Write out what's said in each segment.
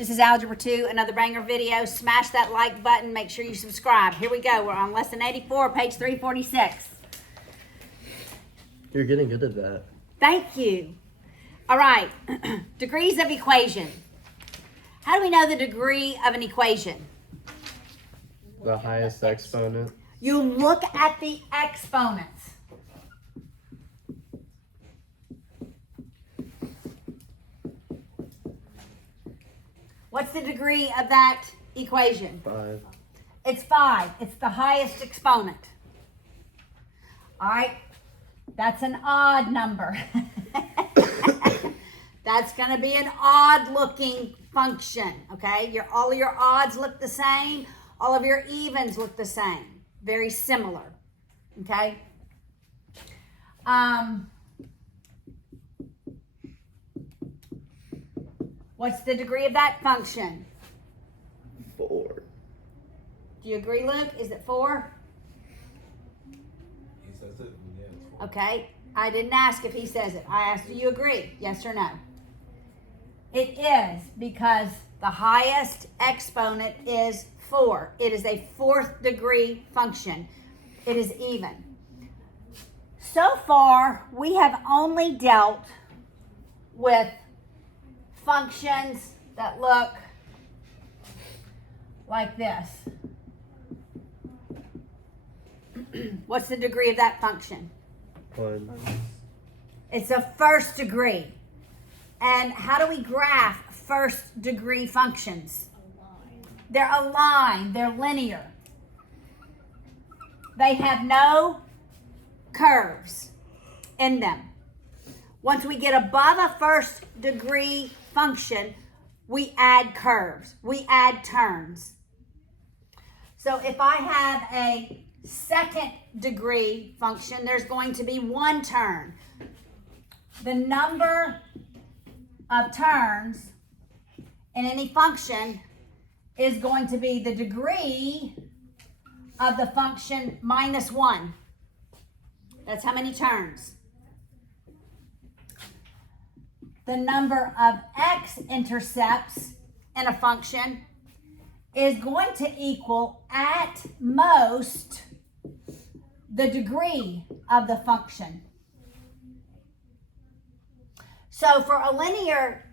This is Algebra 2, another banger video. Smash that like button. Make sure you subscribe. Here we go. We're on lesson 84, page 346. You're getting good at that. Thank you. All right. Degrees of equation. How do we know the degree of an equation? The highest exponent. You look at the exponents. What's the degree of that equation? 5. It's 5. It's the highest exponent. All right. That's an odd number. That's going to be an odd looking function. Okay. All of your odds look the same. All of your evens look the same. Very similar. Okay. What's the degree of that function? 4. Do you agree, Luke? Is it 4? He says it, yeah, it's 4. Okay. I didn't ask if he says it. I asked, do you agree? Yes or no? It is, because the highest exponent is 4. It is a 4th degree function. It is even. So far, we have only dealt with functions that look like this. What's the degree of that function? 1. It's a first degree. And how do we graph first degree functions? They're a line. They're linear. They have no curves in them. Once we get above a first degree function, we add curves. We add terms. So if I have a second degree function, there's going to be 1 term. The number of terms in any function is going to be the degree of the function minus 1. That's how many terms. The number of x-intercepts in a function is going to equal at most the degree of the function. So for a linear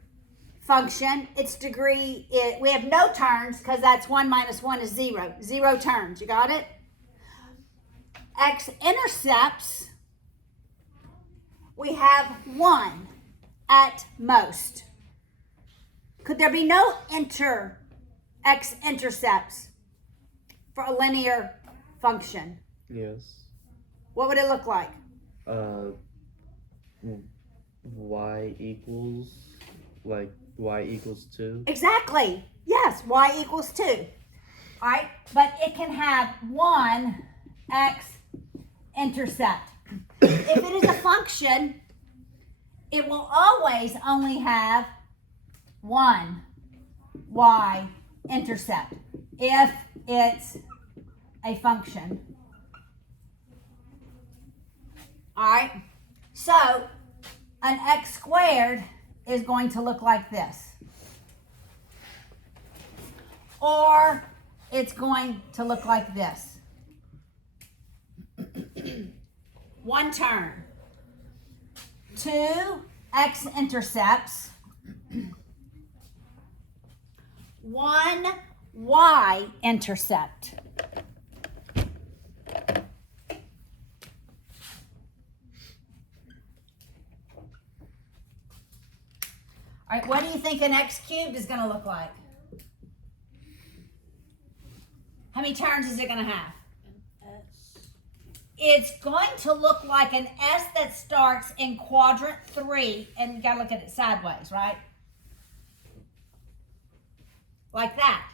function, its degree, we have no terms because that's 1 minus 1 is 0. 0 terms. You got it? X-intercepts, we have 1 at most. Could there be no x-intercepts for a linear function? Yes. What would it look like? Y equals, like y equals 2. Exactly. Yes, y equals 2. All right, but it can have 1 x-intercept. If it is a function, it will always only have 1 y-intercept if it's a function. All right, so an x squared is going to look like this. Or it's going to look like this. 1 term. 2 x-intercepts. 1 y-intercept. All right, what do you think an x cubed is going to look like? How many terms is it going to have? It's going to look like an S that starts in quadrant 3, and you got to look at it sideways, right? Like that.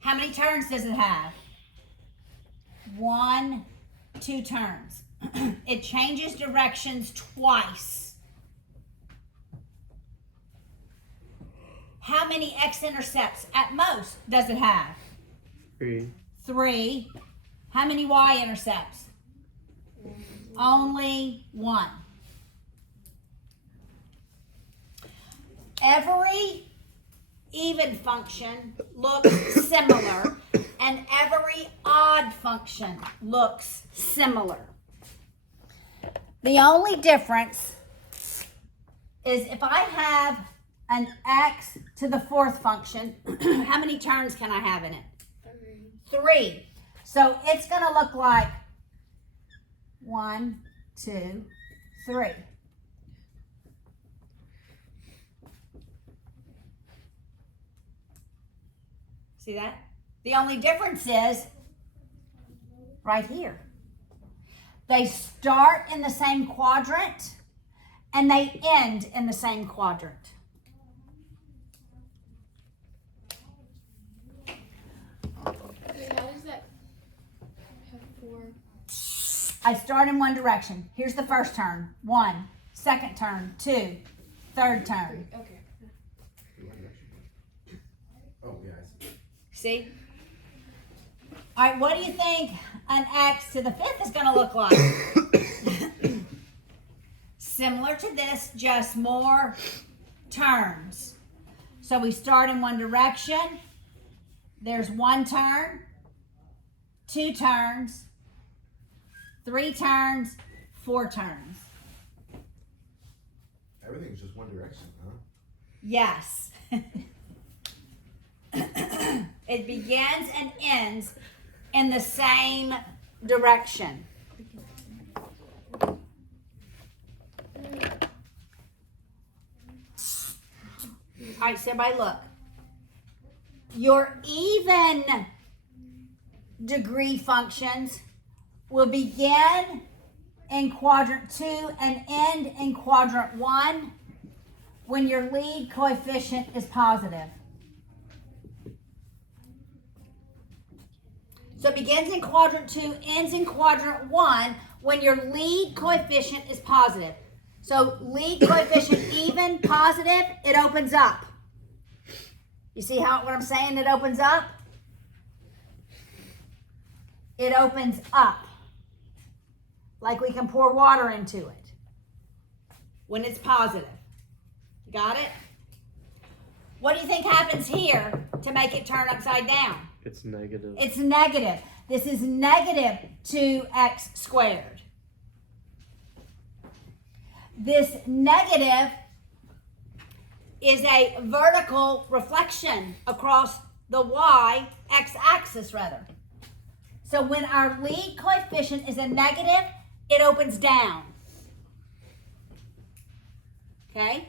How many turns does it have? 1, 2 turns. It changes directions twice. How many x-intercepts at most does it have? 3. 3. How many y-intercepts? Only 1. Every even function looks similar, and every odd function looks similar. The only difference is if I have an x to the fourth function, how many terms can I have in it? 3. So it's going to look like 1, 2, 3. See that? The only difference is right here. They start in the same quadrant and they end in the same quadrant. Wait, how does that have 4? I start in one direction. Here's the first turn. 1. Second turn. 2. Third turn. Okay. Oh, yeah, I see. See? All right, what do you think an x to the fifth is going to look like? Similar to this, just more turns. So we start in one direction. There's 1 turn, 2 turns, 3 turns, 4 turns. Everything's just one direction, huh? Yes. It begins and ends in the same direction. All right, so everybody look. Your even degree functions will begin in quadrant 2 and end in quadrant 1 when your lead coefficient is positive. So it begins in quadrant 2, ends in quadrant 1 when your lead coefficient is positive. So lead coefficient even, positive, it opens up. You see what I'm saying? It opens up? It opens up. Like we can pour water into it when it's positive. Got it? What do you think happens here to make it turn upside down? It's negative. It's negative. This is negative 2x squared. This negative is a vertical reflection across the x-axis rather. So when our lead coefficient is a negative, it opens down. Okay?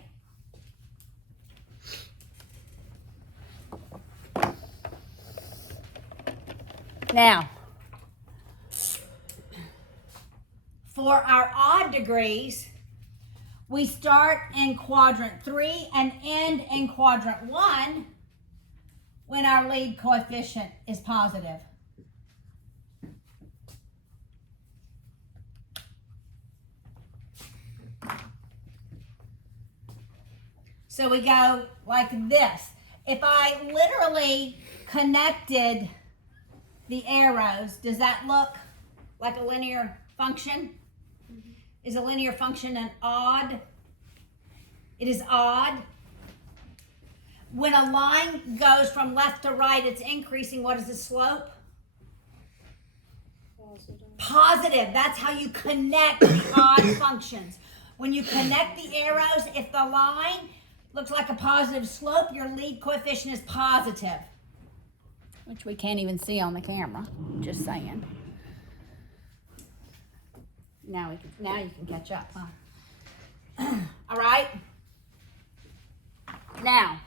Now, for our odd degrees, we start in quadrant 3 and end in quadrant 1 when our lead coefficient is positive. So we go like this. If I literally connected the arrows, does that look like a linear function? Is a linear function an odd? It is odd. When a line goes from left to right, it's increasing. What is the slope? Positive. That's how you connect the odd functions. When you connect the arrows, if the line looks like a positive slope, your lead coefficient is positive. Which we can't even see on the camera. Just saying. Now you can catch up, huh? All right. Now,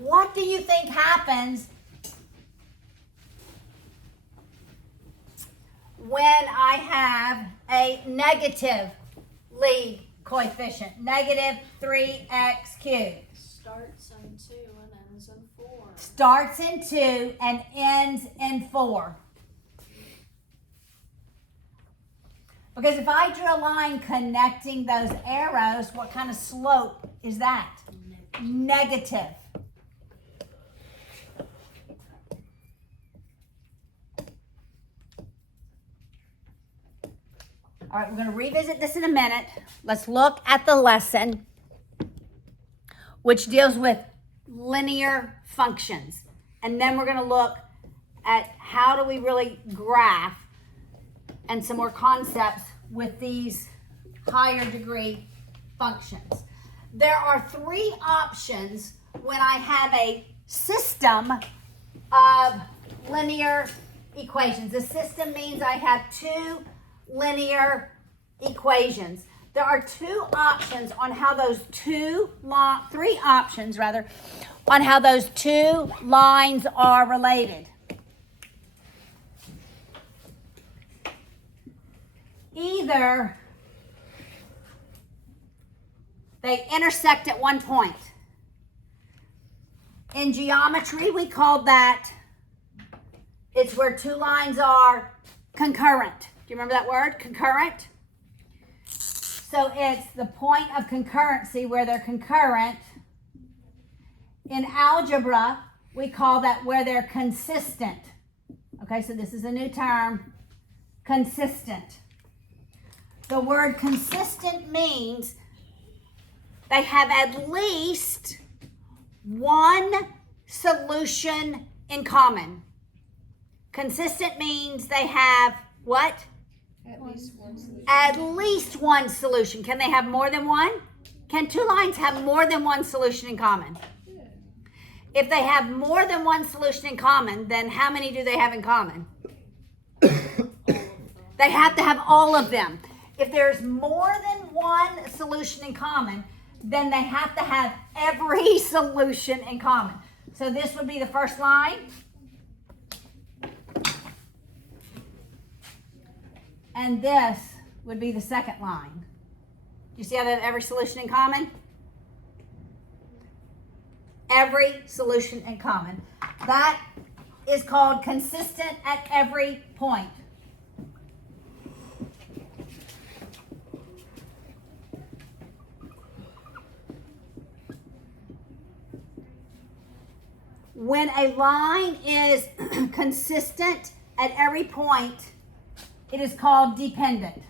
what do you think happens when I have a negative lead coefficient? Negative 3x cubed. Starts in 2 and ends in 4. Starts in 2 and ends in 4. Because if I drew a line connecting those arrows, what kind of slope is that? Negative. All right, we're going to revisit this in a minute. Let's look at the lesson. which deals with linear functions. And then we're going to look at how do we really graph and some more concepts with these higher degree functions. There are three options when I have a system of linear equations. A system means I have two linear equations. There are two options on how those three options rather, on how those two lines are related. Either they intersect at one point. In geometry, we call that, it's where two lines are concurrent. Do you remember that word, concurrent? So it's the point of concurrency where they're concurrent. In algebra, we call that where they're consistent. Okay, so this is a new term, consistent. The word consistent means they have at least one solution in common. Consistent means they have what? At least one solution. At least one solution. Can they have more than one? Can two lines have more than one solution in common? Yeah. If they have more than one solution in common, then how many do they have in common? They have to have all of them. If there's more than one solution in common, then they have to have every solution in common. So this would be the first line. And this would be the second line. You see how they have every solution in common? Every solution in common. That is called consistent at every point. When a line is consistent at every point, it is called dependent.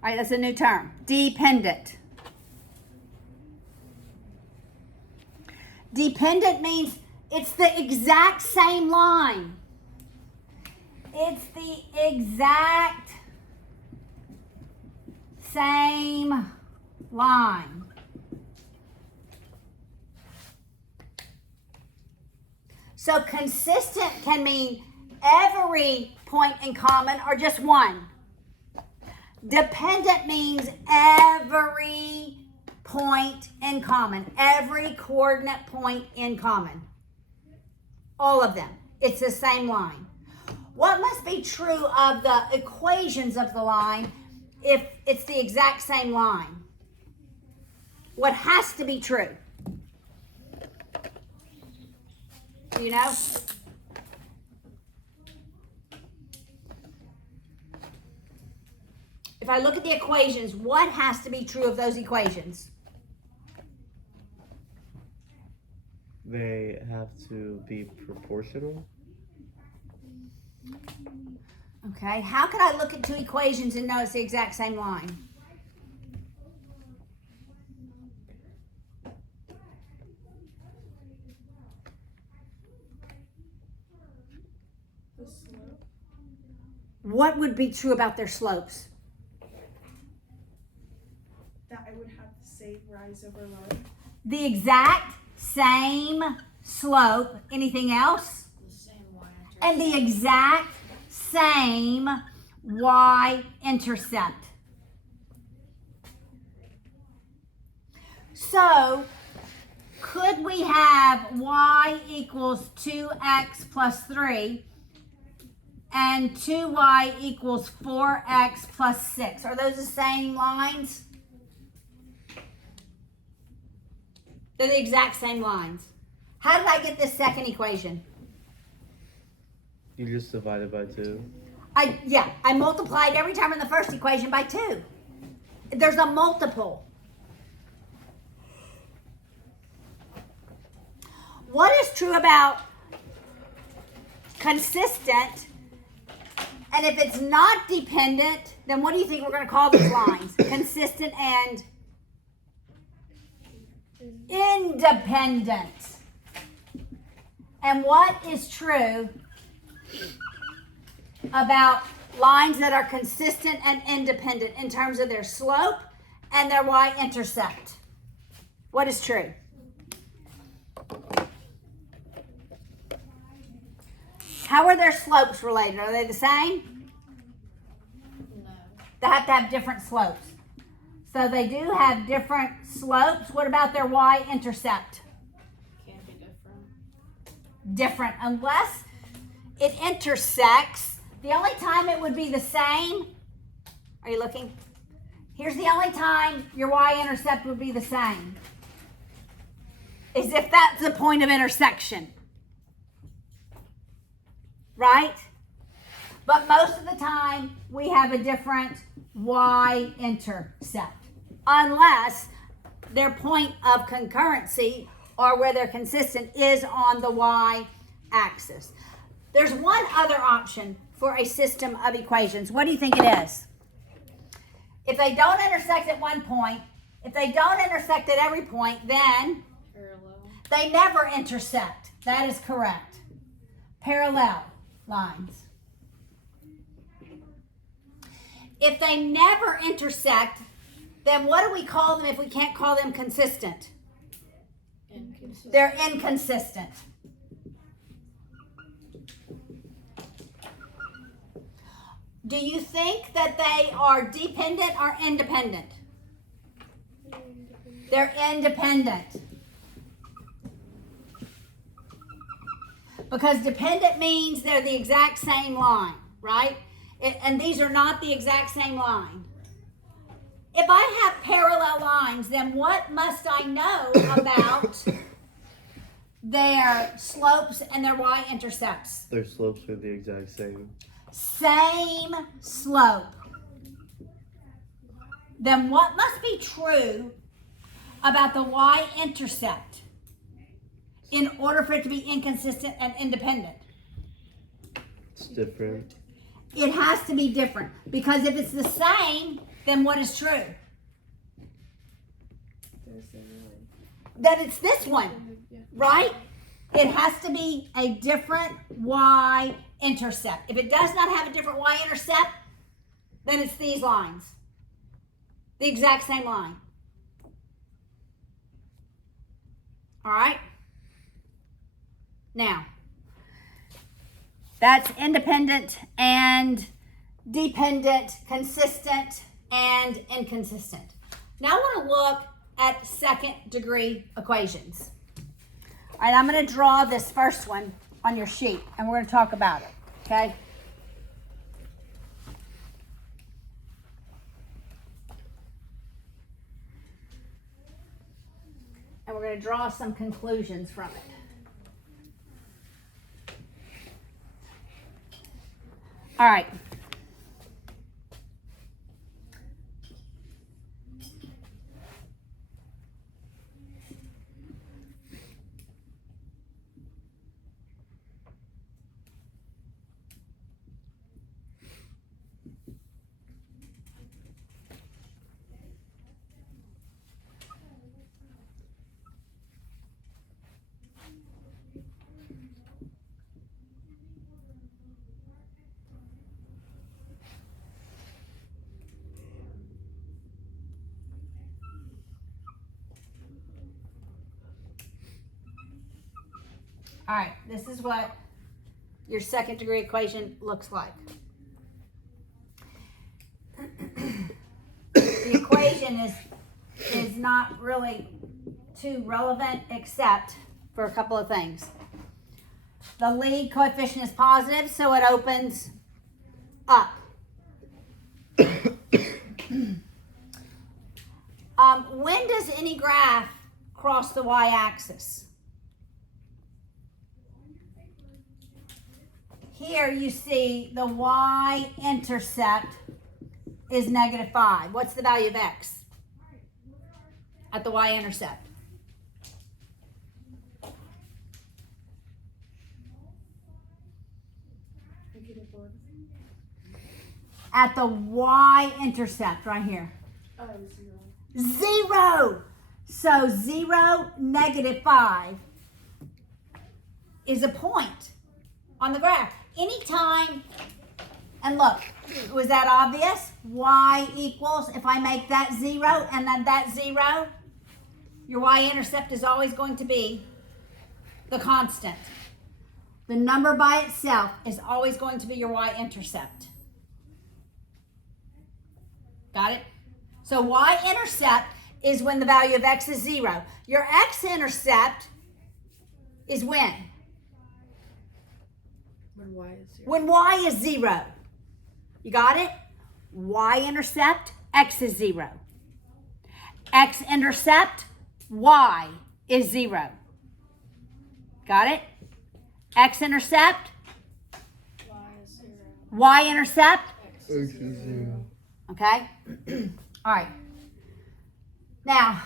All right, that's a new term. Dependent. Dependent means it's the exact same line. It's the exact same line. So consistent can mean every point in common or just one. Dependent means every point in common, every coordinate point in common. All of them. It's the same line. What must be true of the equations of the line if it's the exact same line? What has to be true? Do you know? If I look at the equations, what has to be true of those equations? They have to be proportional. Okay, how could I look at two equations and know it's the exact same line? The slope. What would be true about their slopes? That I would have the same rise over low. The exact same slope. Anything else? The same y-intercept. And the exact same y-intercept. So, could we have y equals 2x plus 3 and 2y equals 4x plus 6? Are those the same lines? They're the exact same lines. How did I get this second equation? You just divide it by 2. I multiplied every time in the first equation by 2. There's a multiple. What is true about consistent And if it's not dependent, then what do you think we're going to call these lines? Consistent and independent. And what is true about lines that are consistent and independent in terms of their slope and their y-intercept? What is true? How are their slopes related? Are they the same? No. They have to have different slopes. So they do have different slopes. What about their y-intercept? Can't be different. Different, unless it intersects. The only time it would be the same, are you looking? Here's the only time your y-intercept would be the same, is if that's the point of intersection. Right? But most of the time, we have a different y-intercept, unless their point of concurrency, or where they're consistent, is on the y-axis. There's one other option for a system of equations. What do you think it is? If they don't intersect at one point, if they don't intersect at every point, then Parallel. they never intersect. That is correct. Parallel lines. If they never intersect, then what do we call them if we can't call them consistent? Inconsistent. They're inconsistent. Do you think that they are dependent or independent? They're independent. Because dependent means they're the exact same line, right? And these are not the exact same line. If I have parallel lines, then what must I know about their slopes and their y-intercepts? Their slopes are the exact same. Same slope. Then what must be true about the y-intercept in order for it to be inconsistent and independent? It's different. It has to be different, because if it's the same, then what is true? That it's this one, right? It has to be a different y-intercept. If it does not have a different y-intercept, then it's these lines. The exact same line. All right? Now, that's independent and dependent, consistent and inconsistent. Now I want to look at second degree equations. All right, I'm going to draw this first one on your sheet, and we're going to talk about it, okay? And we're going to draw some conclusions from it. All right. All right, this is what your second degree equation looks like. The equation is not really too relevant except for a couple of things. The lead coefficient is positive, so it opens up. When does any graph cross the y-axis? Here you see the y-intercept is -5. What's the value of x at the y-intercept? at the y-intercept right here? Oh, 0. 0. So 0, -5 is a point on the graph. Anytime, and look, was that obvious? Y equals, if I make that 0 and then that 0, your y-intercept is always going to be the constant. The number by itself is always going to be your y-intercept. Got it? So y-intercept is when the value of x is 0. Your x-intercept is when? When y is 0. When y is 0. You got it? Y-intercept, x is 0. X-intercept, y is 0. Got it? X-intercept, Y is 0. y-intercept. X is 0. Okay? All right. Now,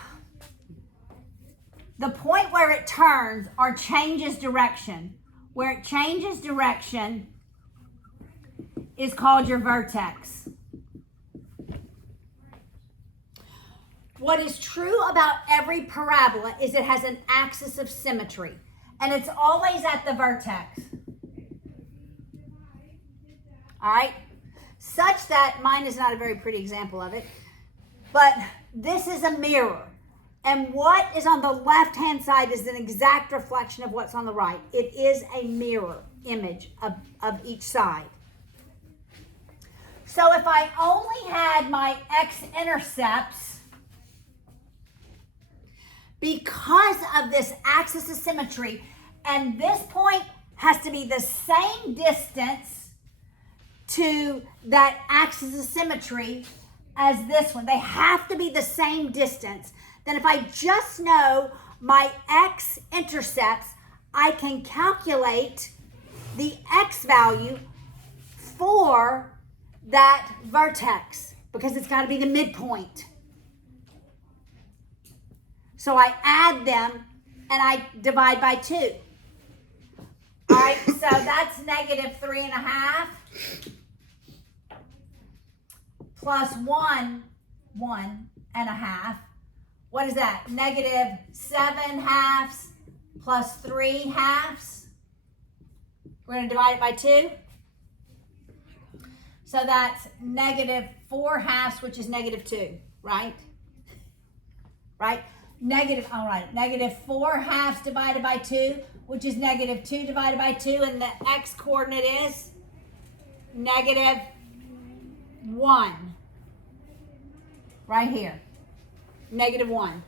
the point where it turns or changes direction, where it changes direction is called your vertex. What is true about every parabola is it has an axis of symmetry, and it's always at the vertex. All right? Such that, mine is not a very pretty example of it, but this is a mirror. And what is on the left-hand side is an exact reflection of what's on the right. It is a mirror image of each side. So if I only had my x-intercepts, because of this axis of symmetry, and this point has to be the same distance to that axis of symmetry as this one. They have to be the same distance. Then if I just know my x-intercepts, I can calculate the x value for that vertex because it's got to be the midpoint. So I add them and I divide by 2. All right, so that's -3.5 plus 1.5. What is that? -7/2 plus 3/2. We're going to divide it by 2. So that's -4/2, which is -2, right? Right? All right. -4/2 divided by 2, which is -2 divided by 2, and the x coordinate is -1. Right here. -1.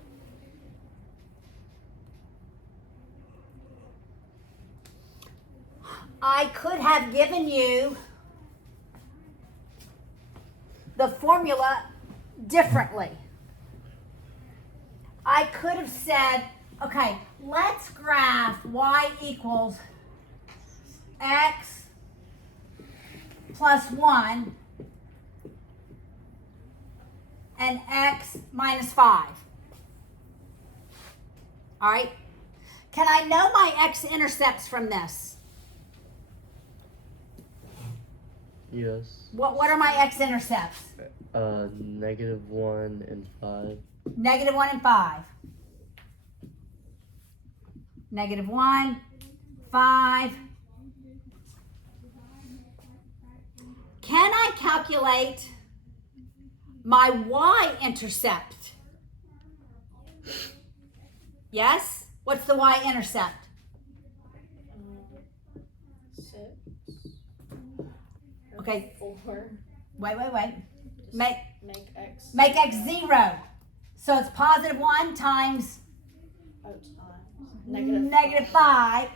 I could have given you the formula differently. I could have said, okay, let's graph y equals x plus 1 and x minus 5. All right? Can I know my x-intercepts from this? Yes. What are my x-intercepts? -1 and 5. -1 and 5. -1, 5. Can I calculate my y-intercept? Yes? What's the y-intercept? 6. Okay. 4. Wait. Just Make x. Make x 0. So it's +1 times -5.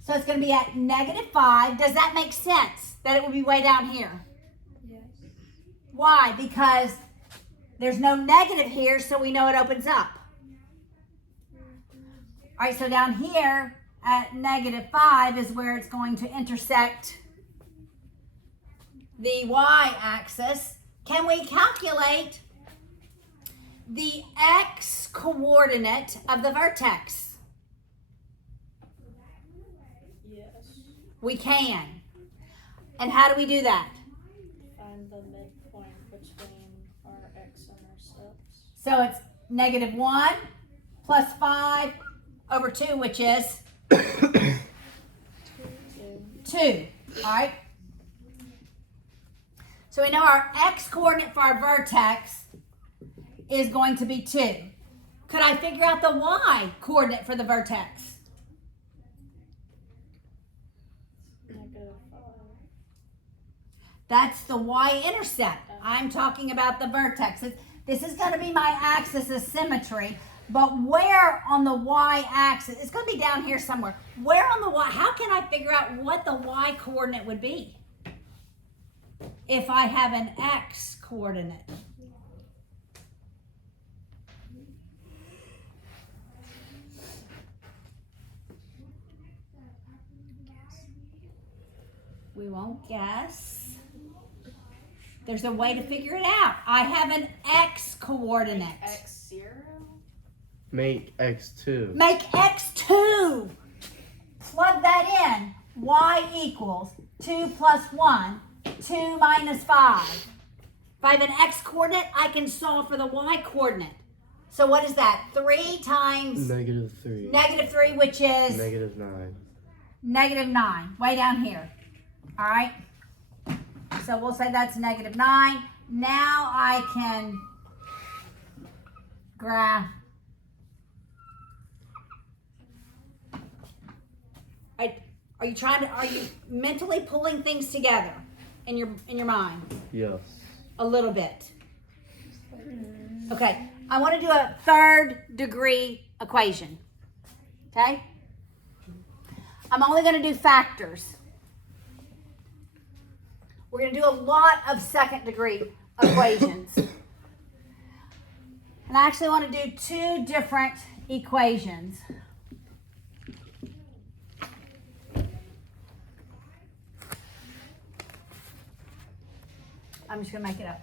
So it's going to be at -5. Does that make sense? That it would be way down here? Yes. Why? Because there's no negative here, so we know it opens up. All right, so down here at -5 is where it's going to intersect the y-axis. Can we calculate the x-coordinate of the vertex? Yes. We can. And how do we do that? Find the midpoint between our x-intercepts. So it's -1 plus 5 over 2, which is 2. All right. So we know our x coordinate for our vertex is going to be 2. Could I figure out the y coordinate for the vertex? -5. That's the y-intercept. I'm talking about the vertex. This is going to be my axis of symmetry, but where on the y-axis? It's going to be down here somewhere. Where on the y? How can I figure out what the y coordinate would be if I have an x coordinate? We won't guess. There's a way to figure it out. I have an x coordinate. X0? Make x2. Make x2. Plug that in. Y equals 2 plus 1, 2 minus 5. If I have an x coordinate, I can solve for the y coordinate. So what is that? 3 times -3. -3, which is -9. -9. Way down here. All right. So we'll say that's -9. Now I can graph. Are you mentally pulling things together in your mind? Yes. A little bit. Okay. I want to do a 3rd degree equation. Okay? I'm only going to do factors. We're going to do a lot of 2nd degree equations. And I actually want to do 2 different equations. I'm just going to make it up.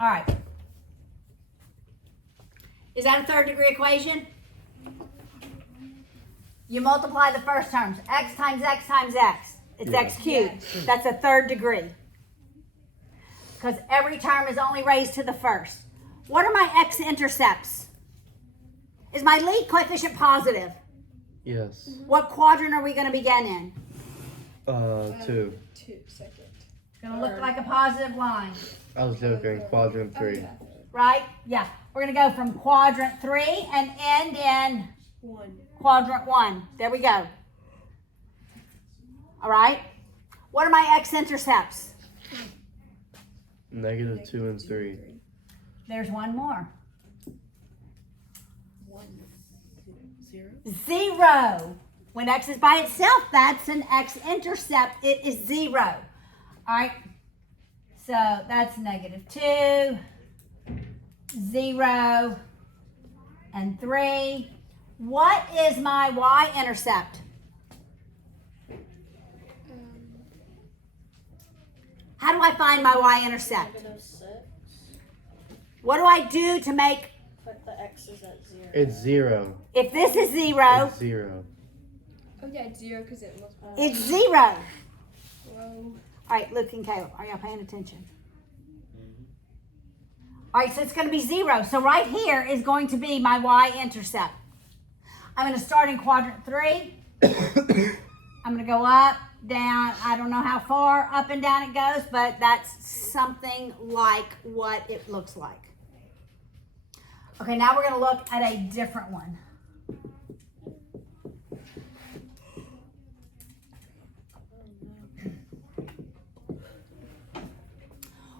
All right. Is that a 3rd degree equation? You multiply the first terms. X times X times X. It's Yeah. X cubed. That's a 3rd degree. Because every term is only raised to the first. What are my X-intercepts? Is my lead coefficient positive? Yes. What quadrant are we going to begin in? 2. 2 second. It's going to look like a positive line. I was joking. Quadrant 3. Right? Yeah. We're going to go from quadrant 3 and end in 1. quadrant 1. There we go. All right. What are my X-intercepts? -2 and 3. There's one more. 1. 0. 0. When X is by itself, that's an X-intercept. It is 0. All right. So that's -2, 0, and 3. What is my Y-intercept? How do I find my Y-intercept? -6. What do I do to make, Put the x's at 0. It's 0. if this is 0, It's 0. Oh yeah, it's 0 because it was. it's 0. Whoa. All right, Luke and Caleb, are y'all paying attention? All right, so it's going to be 0. So right here is going to be my Y-intercept. I'm going to start in quadrant 3. I'm going to go up, down. I don't know how far up and down it goes, but that's something like what it looks like. Okay, now we're going to look at a different one.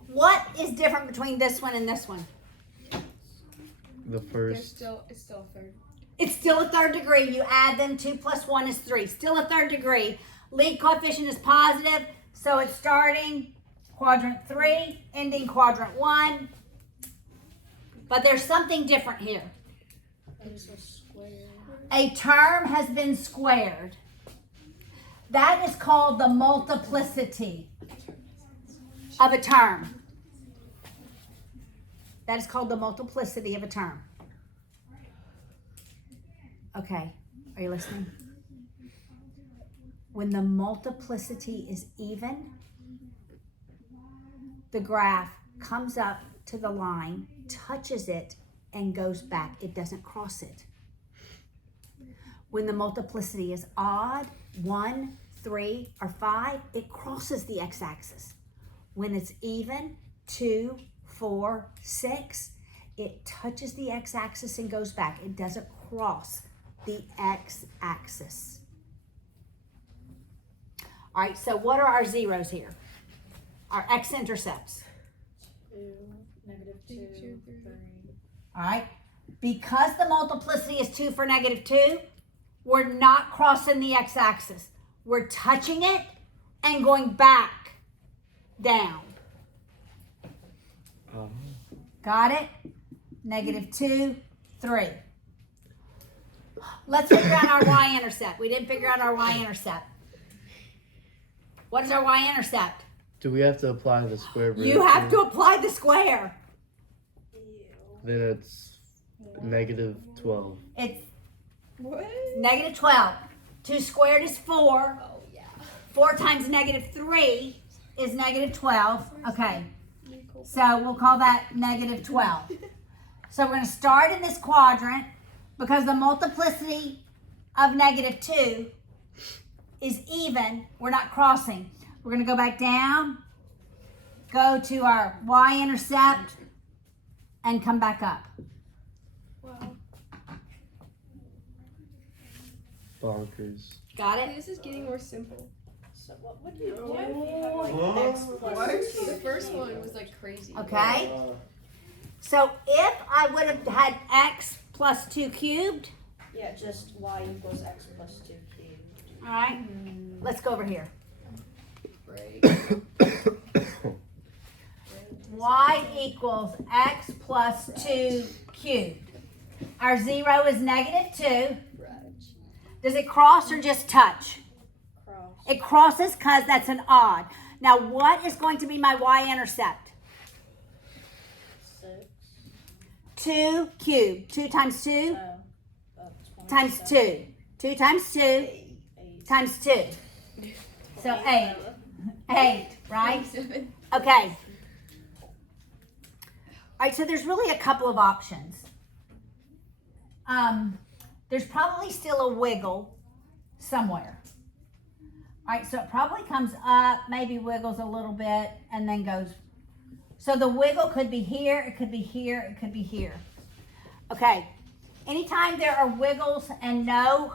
What is different between this one and this one? The It's first. still 3rd. It's still a 3rd degree. You add them, 2 plus 1 is 3. Still a 3rd degree. Lead coefficient is positive, so it's starting quadrant 3, ending quadrant 1. But there's something different here. It's a square. A term has been squared. That is called the multiplicity of a term. That is called the multiplicity of a term. Okay, are you listening? When the multiplicity is even, the graph comes up to the line, touches it, and goes back. It doesn't cross it. When the multiplicity is odd, 1, 3, or 5, it crosses the x-axis. When it's even, 2, 4, 6, it touches the x-axis and goes back. It doesn't cross the x-axis. All right, so what are our zeros here? Our x-intercepts. 2, -2, 3. All right, because the multiplicity is 2 for -2, we're not crossing the x-axis. We're touching it and going back down. Got it? -2, 3. Let's figure out our y-intercept. We didn't figure out our y-intercept. What is our y-intercept? Do we have to apply the square root? You have to apply the square. Then it's -12. It's What? -12. 2 squared is 4. Oh yeah. 4 times -3 is -12. Okay, so we'll call that -12. So we're going to start in this quadrant because the multiplicity of -2 is even. We're not crossing. We're going to go back down, go to our y-intercept, and come back up. Wow. Bonkers. Got Okay, it? this is getting more simple. So what would you do Oh. if you have like x plus 2? The first one was like crazy. Okay. So if I would have had x plus 2 cubed, Yeah, just y equals x plus 2 cubed. all right, let's go over here. Break. Y equals x plus 2 cubed. Our 0 is -2. Does it cross or just touch? Cross. It crosses because that's an odd. Now what is going to be my y-intercept? 6. 2 cubed. 2 times 2 times 2. 2 times 2 8. times 2. So 8. 8, right? 7. Okay. All right, so there's really a couple of options. There's probably still a wiggle somewhere. All right, so it probably comes up, maybe wiggles a little bit, and then goes. So the wiggle could be here, it could be here, it could be here. Okay, anytime there are wiggles and no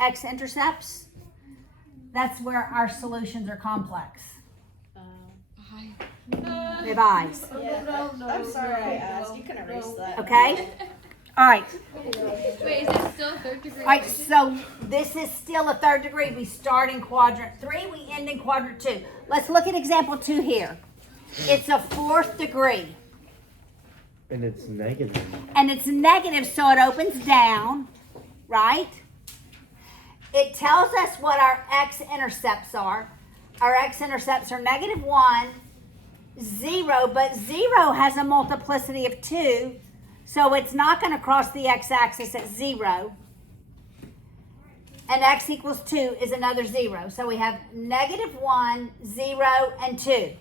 x-intercepts, that's where our solutions are complex. They have eyes. Yeah, I'm sorry I asked. You can erase that. Okay? All right. Wait, is that still a third degree? All right, equation? so this is still a third degree. We start in quadrant 3, we end in quadrant 2. Let's look at example 2 here. It's a 4th degree. And it's negative. And it's negative, so it opens down, right? It tells us what our x-intercepts are. Our x-intercepts are -1, 0, but 0 has a multiplicity of 2, so it's not going to cross the x-axis at 0. And x equals 2 is another 0. So we have -1, 0, and 2.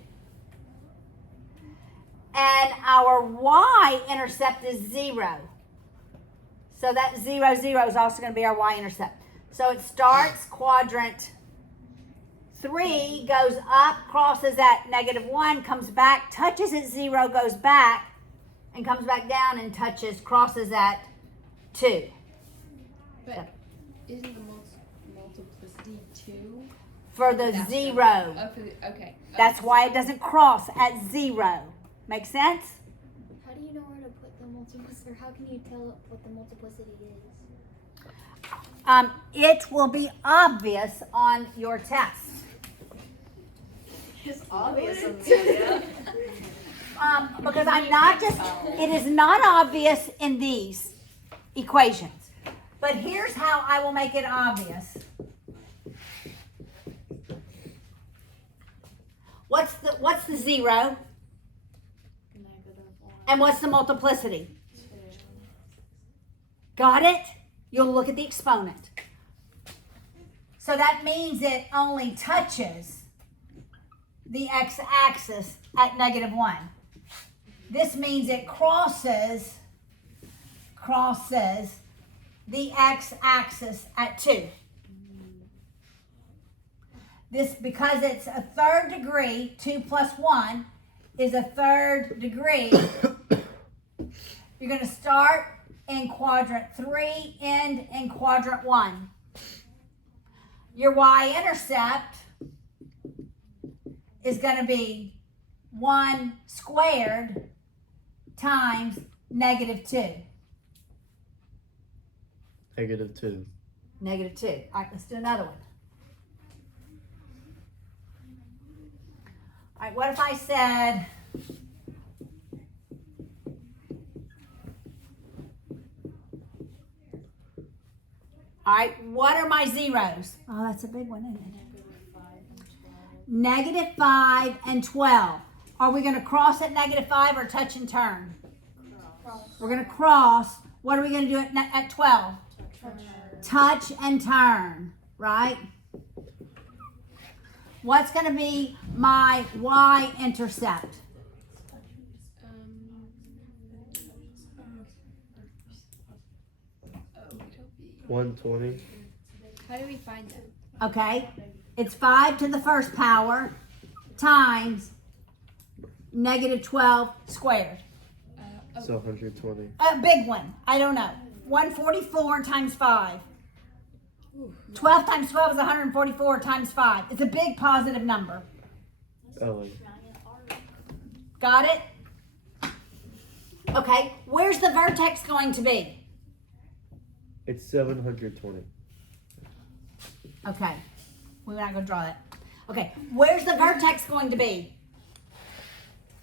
And our y-intercept is 0. So that 0, 0 is also going to be our y-intercept. So it starts quadrant 3, goes up, crosses at -1, comes back, touches at 0, goes back, and comes back down and touches, crosses at 2. But isn't the multiplicity 2? For the That's 0. Oh, for the, okay. That's why it doesn't cross at 0. Make sense? How do you know where to put the multiplicity, or how can you tell what the multiplicity is? It will be obvious on your test. It's obvious. Because I'm not just, it is not obvious in these equations. But here's how I will make it obvious. What's the 0? -1. And what's the multiplicity? Got it? You'll look at the exponent. So that means it only touches the x-axis at -1. This means it crosses the x-axis at 2. This, because it's a third degree, 2 plus 1 is a third degree. You're going to start in quadrant 3, end in quadrant 1. Your y-intercept is going to be 1 squared times -2. -2. -2. All right, let's do another one. All right, what if I said, all right, what are my zeros? Oh, that's a big one, isn't it? -5 and 12. Are we going to cross at -5 or touch and turn? Cross. We're going to cross. What are we going to do at 12? Touch and turn, right? What's going to be my y-intercept? It'll be. 120. How do we find that? Okay, it's 5 to the first power times -12 squared. So 120. A big one. I don't know. 144 times 5. 12 times 12 is 144 times 5. It's a big positive number. Ellen. Got it? Okay, where's the vertex going to be? It's 720. Okay, we're not going to draw that. Okay, where's the vertex going to be?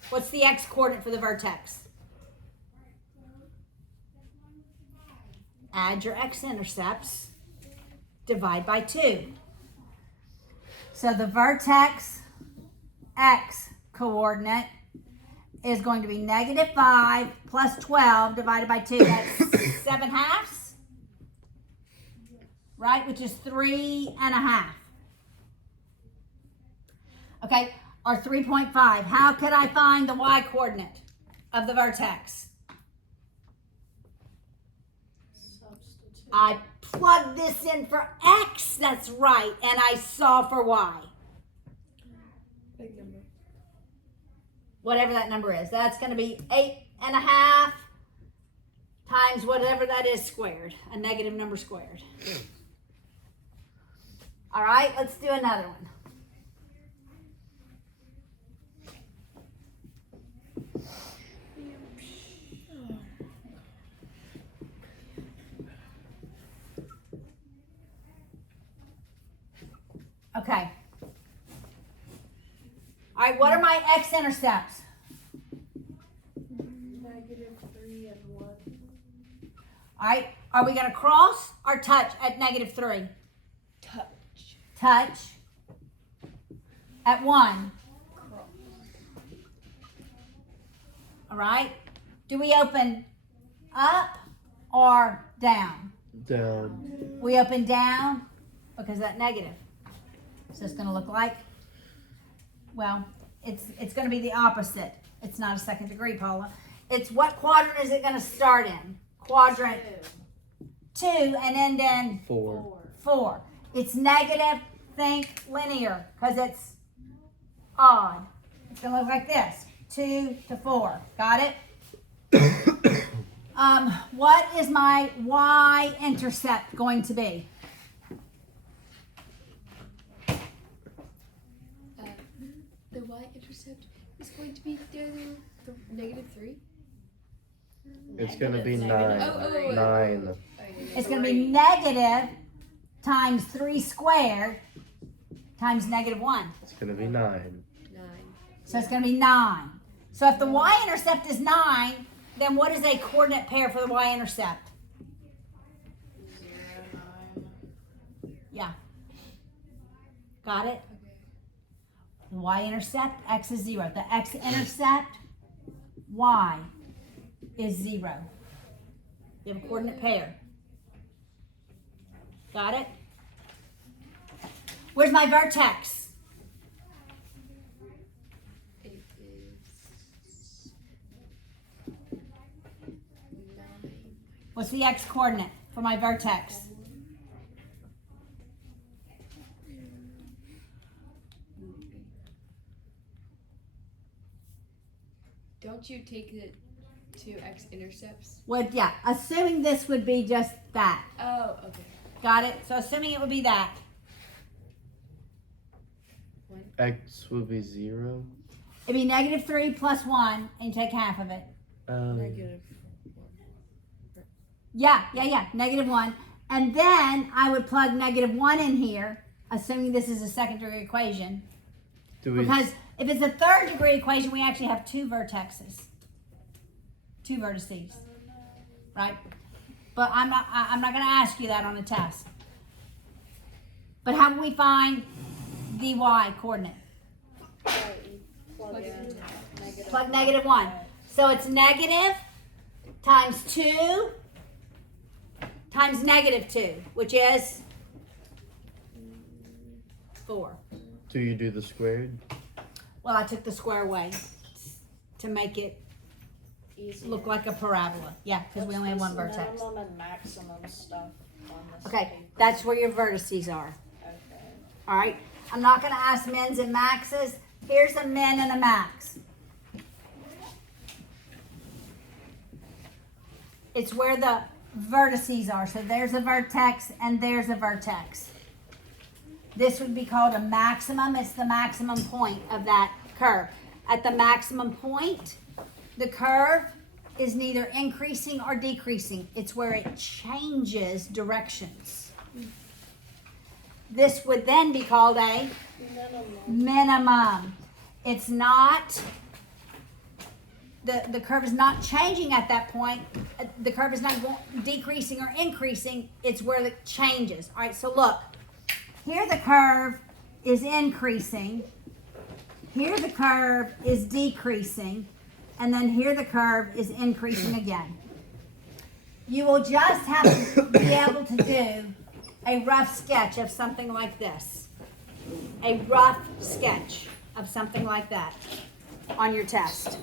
What's the x coordinate for the vertex? Add your x-intercepts, divide by 2. So the vertex x coordinate is going to be -5 plus 12 divided by 2. That's 7/2, right? Which is 3.5. Okay, or 3.5. How could I find the y coordinate of the vertex? Substitute. I plugged this in for x, that's right, and I saw for y. Big number. Whatever that number is. That's going to be 8.5 times whatever that is squared. A negative number squared. All right, let's do another one. Okay. All right, what are my x-intercepts? -3 and 1. All right, are we going to cross or touch at -3? Touch. Touch at 1. All right. Do we open up or down? Down. We open down because that negative. So it's going to look like, well, it's going to be the opposite. It's not a second degree, Paula. It's what quadrant is it going to start in? Quadrant 2 and end in 4. 4. It's negative, think linear, because it's odd. It's going to look like this, 2 to 4. Got it? What is my y-intercept going to be? The y-intercept is going to be the -3. It's going to be Negative 9. Oh, 9. It's going to be negative times 3 squared times -1. It's going to be 9. 9. So it's going to be 9. So if the y-intercept is 9, then what is a coordinate pair for the y-intercept? 0, 9. Yeah. Got it? The y-intercept, x is 0. The x-intercept, y is 0. You have a coordinate pair. Got it? Where's my vertex? It is 9. What's the x coordinate for my vertex? Don't you take the 2 x-intercepts? Well, yeah, assuming this would be just that. Oh, okay. Got it? So assuming it would be that. X will be 0. It'd be negative 3 plus 1, and you take half of it. Negative. Yeah, negative 1. And then I would plug negative 1 in here, assuming this is a second degree equation. Do we? Because if it's a third degree equation, we actually have 2 vertexes. 2 vertices. Right? But I'm not going to ask you that on the test. But how do we find the y coordinate? Plug in negative. Plug negative 1. So it's negative times 2 times negative 2, which is 4. Do you do the squared? Well, I took the square away to make it Easy. look like a parabola. Yeah, because we only have one vertex. Minimum and maximum stuff on this Okay, paper. that's where your vertices are. Okay. All right. I'm not going to ask mins and maxes. Here's a min and a max. It's where the vertices are. So there's a vertex and there's a vertex. This would be called a maximum. It's the maximum point of that curve. At the maximum point, the curve is neither increasing or decreasing. It's where it changes directions. This would then be called a minimum. It's not, the curve is not changing at that point. The curve is not decreasing or increasing. It's where it changes. All right, so look. Here the curve is increasing. Here the curve is decreasing. And then here the curve is increasing again. You will just have to be able to do a rough sketch of something like this. A rough sketch of something like that on your test.